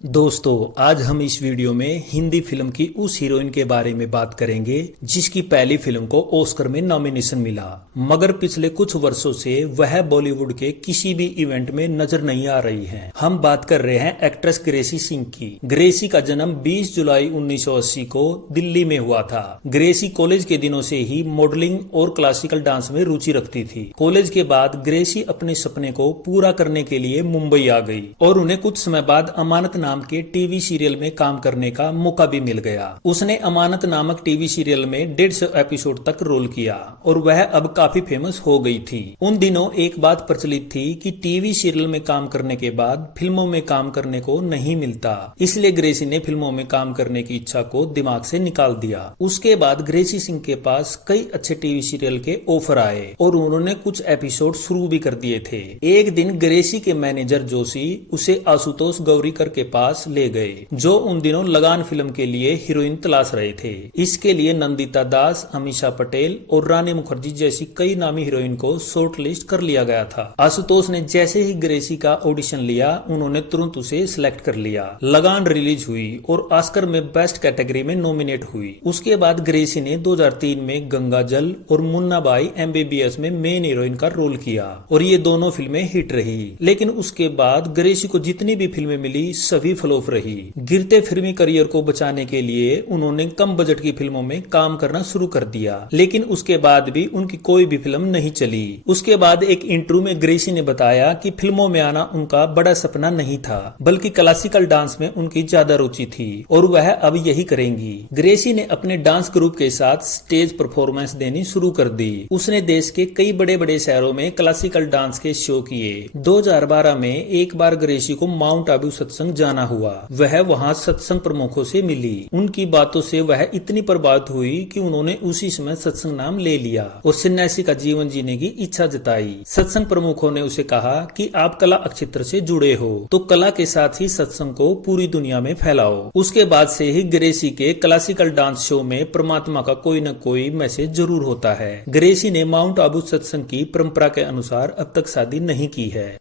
दोस्तों, आज हम इस वीडियो में हिंदी फिल्म की उस हीरोइन के बारे में बात करेंगे जिसकी पहली फिल्म को ऑस्कर में नॉमिनेशन मिला, मगर पिछले कुछ वर्षों से वह बॉलीवुड के किसी भी इवेंट में नजर नहीं आ रही हैं। हम बात कर रहे हैं एक्ट्रेस ग्रेसी सिंह की। ग्रेसी का जन्म 20 जुलाई 1980 को दिल्ली में हुआ था। ग्रेसी कॉलेज के दिनों से ही मॉडलिंग और क्लासिकल डांस में रुचि रखती थी। कॉलेज के बाद ग्रेसी अपने सपने को पूरा करने के लिए मुंबई आ गई और उन्हें कुछ समय बाद अमानत नाम के टीवी सीरियल में काम करने का मौका भी मिल गया। उसने अमानत नामक टीवी सीरियल में 150 एपिसोड तक रोल किया और वह अब काफी फेमस हो गई थी। उन दिनों एक बात प्रचलित थी कि टीवी सीरियल में काम करने के बाद फिल्मों में काम करने को नहीं मिलता, इसलिए ग्रेसी ने फिल्मों में काम करने की इच्छा को दिमाग से निकाल दिया। उसके बाद ग्रेसी सिंह के पास कई अच्छे टीवी सीरियल के ऑफर आए और उन्होंने कुछ एपिसोड शुरू भी कर दिए थे। एक दिन ग्रेसी के मैनेजर जोशी उसे आशुतोष गौरीकर के पास ले गए, जो उन दिनों लगान फिल्म के लिए हीरोइन तलाश रहे थे। इसके लिए नंदिता दास, अमीषा पटेल और रानी मुखर्जी जैसी कई नामी हीरोइन को शॉर्ट लिस्ट कर लिया गया था। आशुतोष ने जैसे ही ग्रेसी का ऑडिशन लिया, उन्होंने तुरंत उसे सिलेक्ट कर लिया। लगान रिलीज हुई और ऑस्कर में बेस्ट कैटेगरी में नॉमिनेट हुई। उसके बाद ग्रेसी ने 2003 में गंगा जल और मुन्ना भाई MBBS में मेन हीरोइन का रोल किया और ये दोनों फिल्में हिट रही। लेकिन उसके बाद ग्रेसी को जितनी भी फिल्में मिली सभी फ्लॉप रही। गिरते फिल्मी करियर को बचाने के लिए उन्होंने कम बजट की फिल्मों में काम करना शुरू कर दिया, लेकिन उसके बाद भी उनकी कोई भी फिल्म नहीं चली। उसके बाद एक इंटरव्यू में ग्रेसी ने बताया कि फिल्मों में आना उनका बड़ा सपना नहीं था, बल्कि क्लासिकल डांस में उनकी ज्यादा रुचि थी और वह अब यही करेंगी। ग्रेसी ने अपने डांस ग्रुप के साथ स्टेज परफॉर्मेंस देनी शुरू कर दी। उसने देश के कई बड़े बड़े शहरों में क्लासिकल डांस के शो किए। 2012 में एक बार ग्रेसी को माउंट आबू सत्संग जाना हुआ। वह वहां सत्संग प्रमुखों से मिली। उनकी बातों से वह इतनी प्रभावित हुई कि उन्होंने उसी समय सत्संग नाम ले लिया और सन्यासी का जीवन जीने की इच्छा जताई। सत्संग प्रमुखों ने उसे कहा कि आप कला क्षेत्र से जुड़े हो तो कला के साथ ही सत्संग को पूरी दुनिया में फैलाओ। उसके बाद से ही ग्रेसी के क्लासिकल डांस शो में परमात्मा का कोई न कोई मैसेज जरूर होता है। ग्रेसी ने माउंट आबू सत्संग की परंपरा के अनुसार अब तक शादी नहीं की है।